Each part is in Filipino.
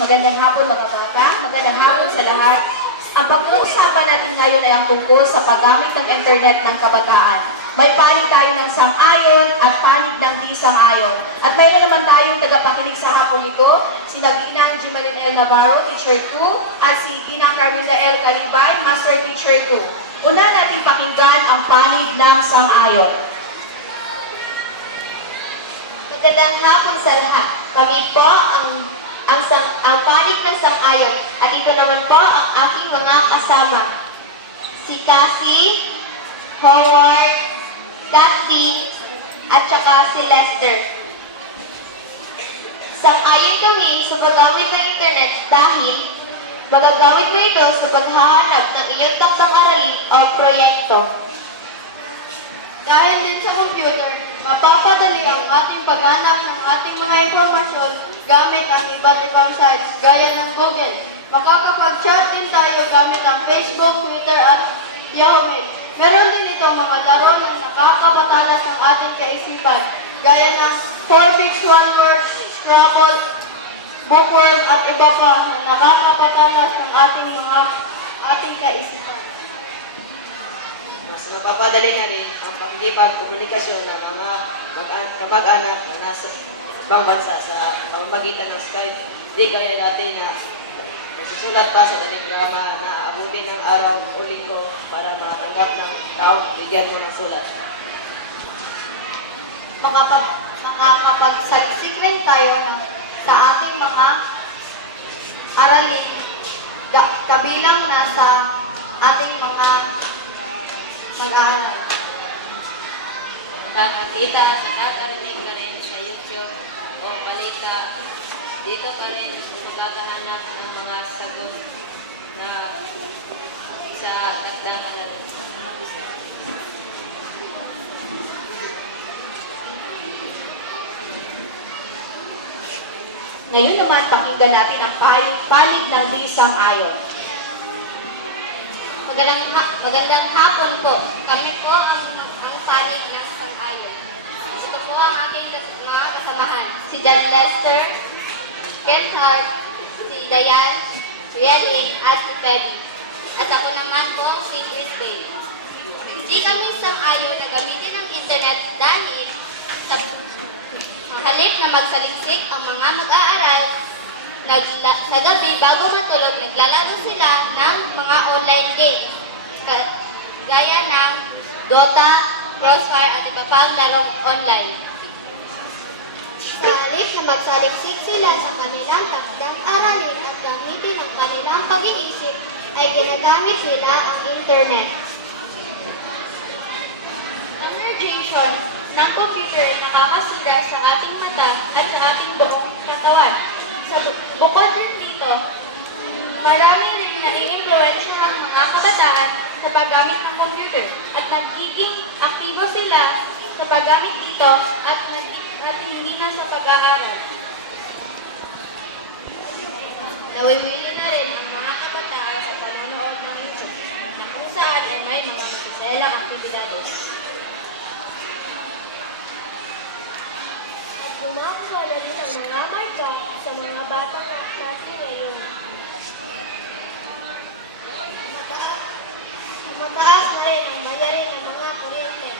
Magandang hapon mga bata, magandang hapon sa lahat. Ang pag-uusapan natin ngayon ay ang tungkol sa paggamit ng internet ng kabataan. May panig tayo ng sang-ayon at panig ng di sang-ayon. At mayroon naman tayong tagapakinig sa hapong ito, si Ginang Jimalin L. Navarro, Teacher 2, at si Ginang Carmela L. Calibay, Master Teacher 2. Una natin pakinggan ang panig ng sang-ayon. Magandang hapon sa lahat. Kami po ang panig ng sang-ayon. At ito naman po ang aking mga kasama. Si Cassie, Howard, Daxie, at saka si Lester. Sang-ayon kami sa paggamit ng internet dahil magagamit mo ito sa paghahanap ng iyong takdang aralin o proyekto. Dahil din sa computer, mapapadali ang ating paghanap ng ating mga impormasyon gamit ang iba't ibang sites gaya ng Google. Makakapag-chat din tayo gamit ang Facebook, Twitter at Yahoo Mail. Meron din itong mga laro na nakakapatalas ng ating kaisipan gaya ng 4-Fix 1 Word, Scrabble, Bookworm at iba pa na nakakapatalas ng ating kaisipan. Mas mapapadali na rin ang pakikipagkomunikasyon ng mga kamag-anak na nasa ibang bansa sa pamamagitan ng Skype. Di kaya dati na nagsusulat pa sa telegrama na abutin ng araw o linggo para makatanggap ng tao, bigyan mo ng sulat. Makakapagsaliksik rin tayo sa ating mga aralin kabilang na sa ating mga mag-aaral. Nakakita, nakakarinig ka rin sa YouTube o balita. Dito ka rin magkakahanap ng mga sagot na sa takdang aralin. Ngayon naman, pakinggan natin ang panig ng di sang-ayon. Magandang hapon po. Kami po ang panig ng sang-ayon. Ito po ang aking mga kasamahan. Si John Lester, Kent Hart, si Dayan, Rialyn, at si Febby. At ako naman po si Chris Bay. Hindi kami sang-ayon na gamitin ang internet dahil sa halip na magsaliksik ang mga mag-aaral, sa gabi bago matulog, naglalaro sila ng mga online games. Gaya ng Dota, Crossfire at iba pang larong online. Sa halip na magsaliksik sila sa kanilang takdang aralin at gamitin ang kanilang pag-iisip, ay ginagamit nila ang internet. Ang radiation ng computer ay nakakasira sa ating mata at sa ating buong katawan. Bukod din dito, marami rin nai-impluwensya ang mga kabataan sa paggamit ng computer at nagiging aktibo sila sa paggamit dito at hindi na sa pag-aaral. Nawiwili na rin ang mga kabataan sa panonood ng YouTube na kung saan ay may mga masiselang aktibidades. At gumagawa na rin ang mga marka sa mga batang natin ngayon. Mataas na rin ang bayarin ng mga kuryente.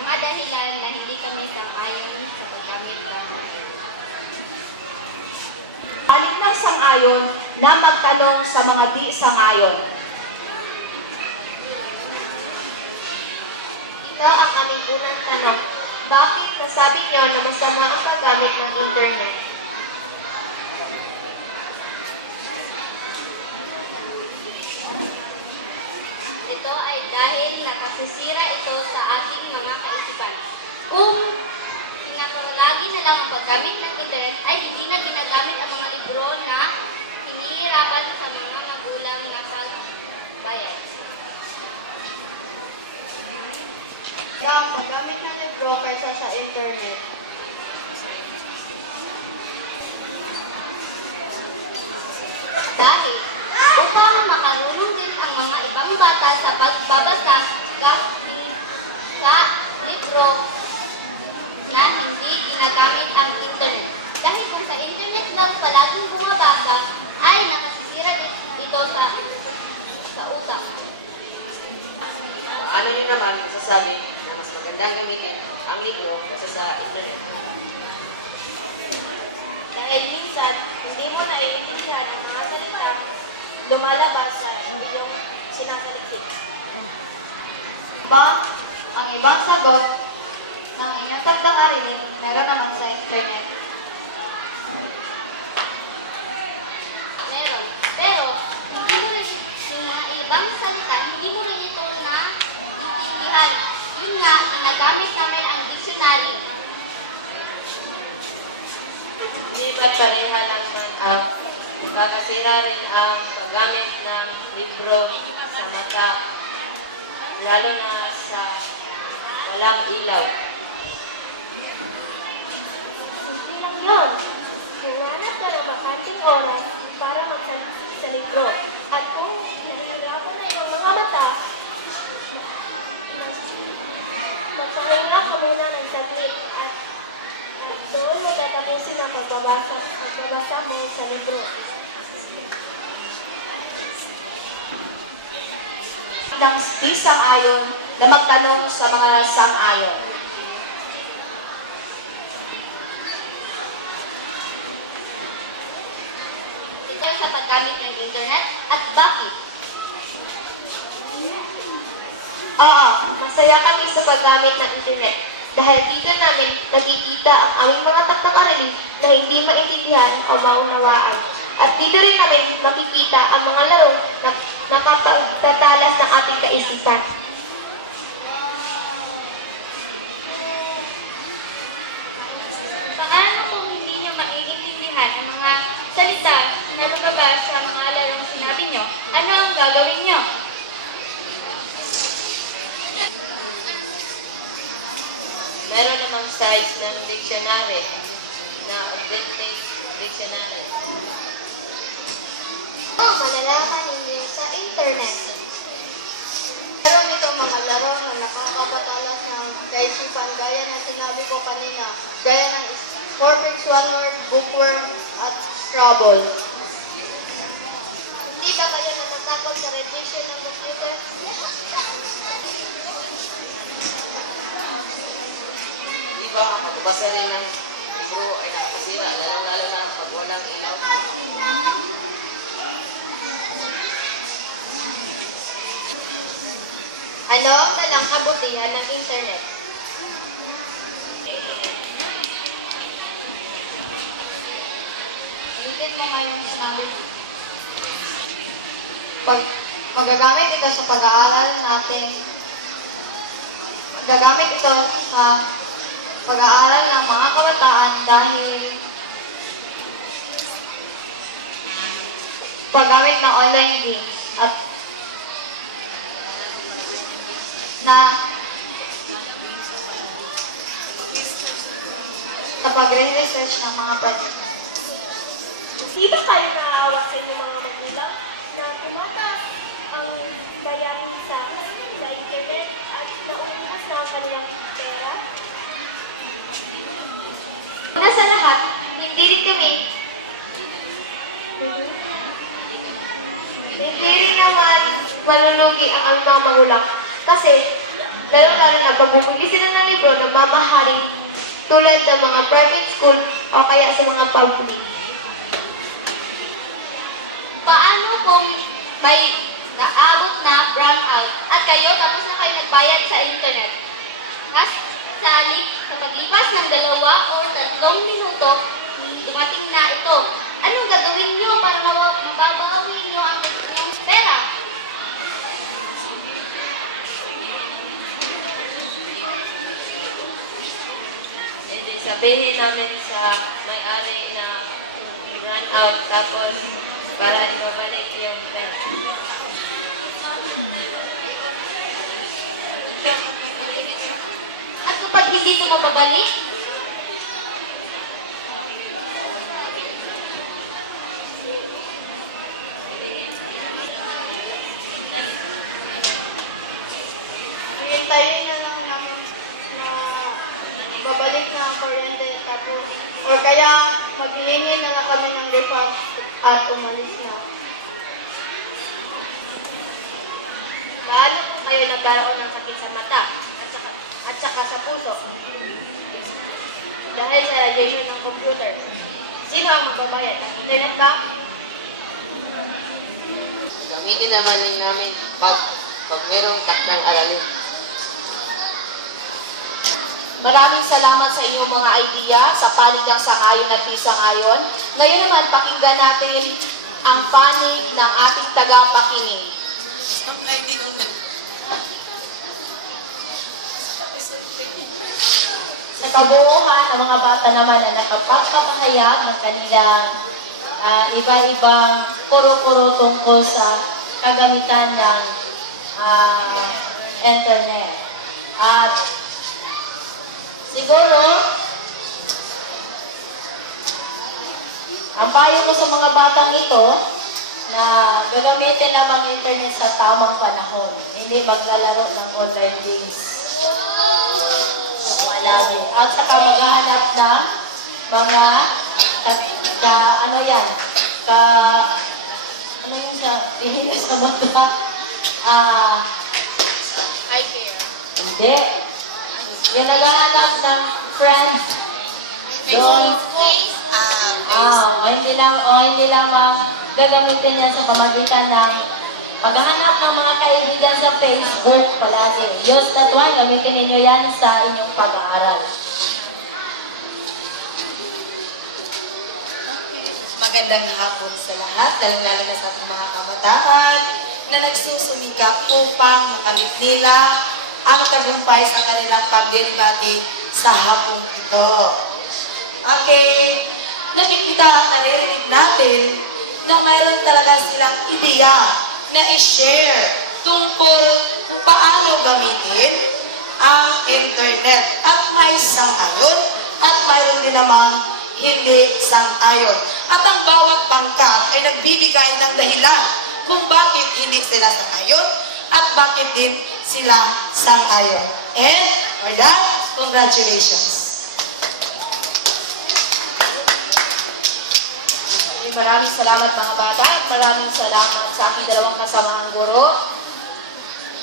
Mga dahilan na hindi kami sang-ayon sa paggamit ng Panig ng sang-ayon na magtanong sa mga di sang-ayon. Ito ang aming unang tanong. Bakit nasabi niyo na masama ang paggamit ng internet? Ito ay dahil nakasisira ito sa ating mga kaisipan. Kung lagi na lang ang paggamit ng internet ay hindi na ginagamit ang mga libro na hinihirapan sa mga magulang na pagbayad. Ang paggamit ng libro kaysa sa internet. Dahil upang makarunong din ang mga ibang bata sa pagbabasa sa libro na hindi gamit ang internet. Dahil kung sa internet lang palaging bumabasa, ay nakasisira ito sa utak. Ano niyo naman masasabi na mas magandang gamitin ang libro kaysa sa internet? Dahil minsan, hindi mo naiintindihan ang mga salita lumalabas sa iyong sinasaliksik. Ang ibang sagot ng inyong takdang aralin meron naman sa internet. Meron. Pero, hindi mo rin yung mga ibang salita, hindi mo rin ito na-intindihan. Yun nga, ginagamit namin ang dictionary. Hindi ba't pareha lang man ang nakakasira rin ang paggamit ng libro sa mata, lalo na sa walang ilaw. Hindi lang yun. Humanap ka ng makating oras para magsaliksik sa libro. At kung nahihirapan na iyong mga mata, magpahinga ka muna ng saglit at doon mo tatapusin ang pagbabasa mo sa libro. Ng di sang-ayon na magtanong sa mga sang-ayon. Ito sa paggamit ng internet at bakit? Oo, masaya kami sa paggamit ng internet dahil dito namin nakikita ang aming mga takdak-aralin na hindi maintindihan o maunawaan. At dito rin namin makikita ang mga larong na nakapagtatalas ng ating kaisipan. Paano kung hindi nyo maiintindihan ang mga salita na lumabas sa mga larong sinabi nyo? Ano ang gagawin nyo? Meron namang sites ng dictionary na authentic dictionary. Malalaman ninyo sa internet. Meron itong mga laro na nakakapatalas ng kaisipan gaya ng sinabi ko kanina, gaya ng 4 pigs, 1 word, bookworm, at Scrabble. Hindi ba kayo natatakot sa radiation ng computer? Di ba ang pagbabasa rin ng libro ay nakakasira, lalo na pag walang ilaw? Ano ang talang kabutihan ng internet? Ulitin mo nga yung sinabi mo. Magagamit ito sa pag-aaral natin. Magagamit ito sa pag-aaral ng mga kabataan dahil paggamit ng online games at sa pagre-research ng mga project. Di ba kayo naawa sa inyong mga magulang na tumataas ang bayani sa internet at nauubos na ang kanilang pera? Una sa lahat, hindi rin kami hindi rin naman malulugi ang aming mga magulang. Kasi, lalo-lalo na pag bumili sila ng libro na mamahalin tulad ng mga private school o kaya sa mga public. Paano kung may naabot na brownout at kayo tapos na kayo nagbayad sa internet? Sa paglipas ng 2 o 3 minuto, dumating na ito. Anong gagawin nyo para mababawi nyo ang inyong pera? Sabihin namin sa may-ari na run out tapos para ibabalik yung pera. At kapag hindi ito mababalik, Hintayin na lang namin na babalik na ang kuryente tapos or kaya maghihingi na lang kami ng refund at umalis na. Paano kung kayo nagkaroon ng sakit sa mata at saka sa puso? Dahil sa radiation ng computer. Sino ang magbabayad? Ang internet ba? Gamitin naman din namin pag merong takdang aralin. Maraming salamat sa inyong mga idea sa panig ng sangayon at di-sangayon. Ngayon naman, pakinggan natin ang panig ng ating tagapakinig. Sa kabuuhan, ang mga bata naman na nakapagpapahayag ng kanilang iba-ibang kuro-kuro tungkol sa kagamitan ng internet. At siguro, ang payo ko sa mga batang ito na gagamitin lamang internet sa tamang panahon. Hindi maglalaro ng online games. Lagi. At saka maghahanap ng mga ano yan? Ano yun sa pinila sa mata? I care. Hindi. Yung naghahanap ng friends doon. Hindi lamang gagamitin yan sa pamagitan ng paghahanap ng mga kaibigan sa Facebook palagi. Use that one, gamitin ninyo yan sa inyong pag-aaral. Magandang hapon sa lahat, lalo na sa ating mga kabataan na nagsusumikap upang makamit nila ang tagumpay sa kanilang pagdidibati sa hapong ito. Okay, nakikita at naririnig natin na mayroon talaga silang ideya na i-share tungkol kung paano gamitin ang internet. At may sang-ayon at mayroon din namang hindi sang-ayon. At ang bawat pangkat ay nagbibigay ng dahilan kung bakit hindi sila sang-ayon at bakit din sila sang-ayon. And for that, congratulations. Maraming salamat mga bata at maraming salamat sa aking dalawang kasamahang guro.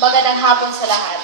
Magandang hapon sa lahat.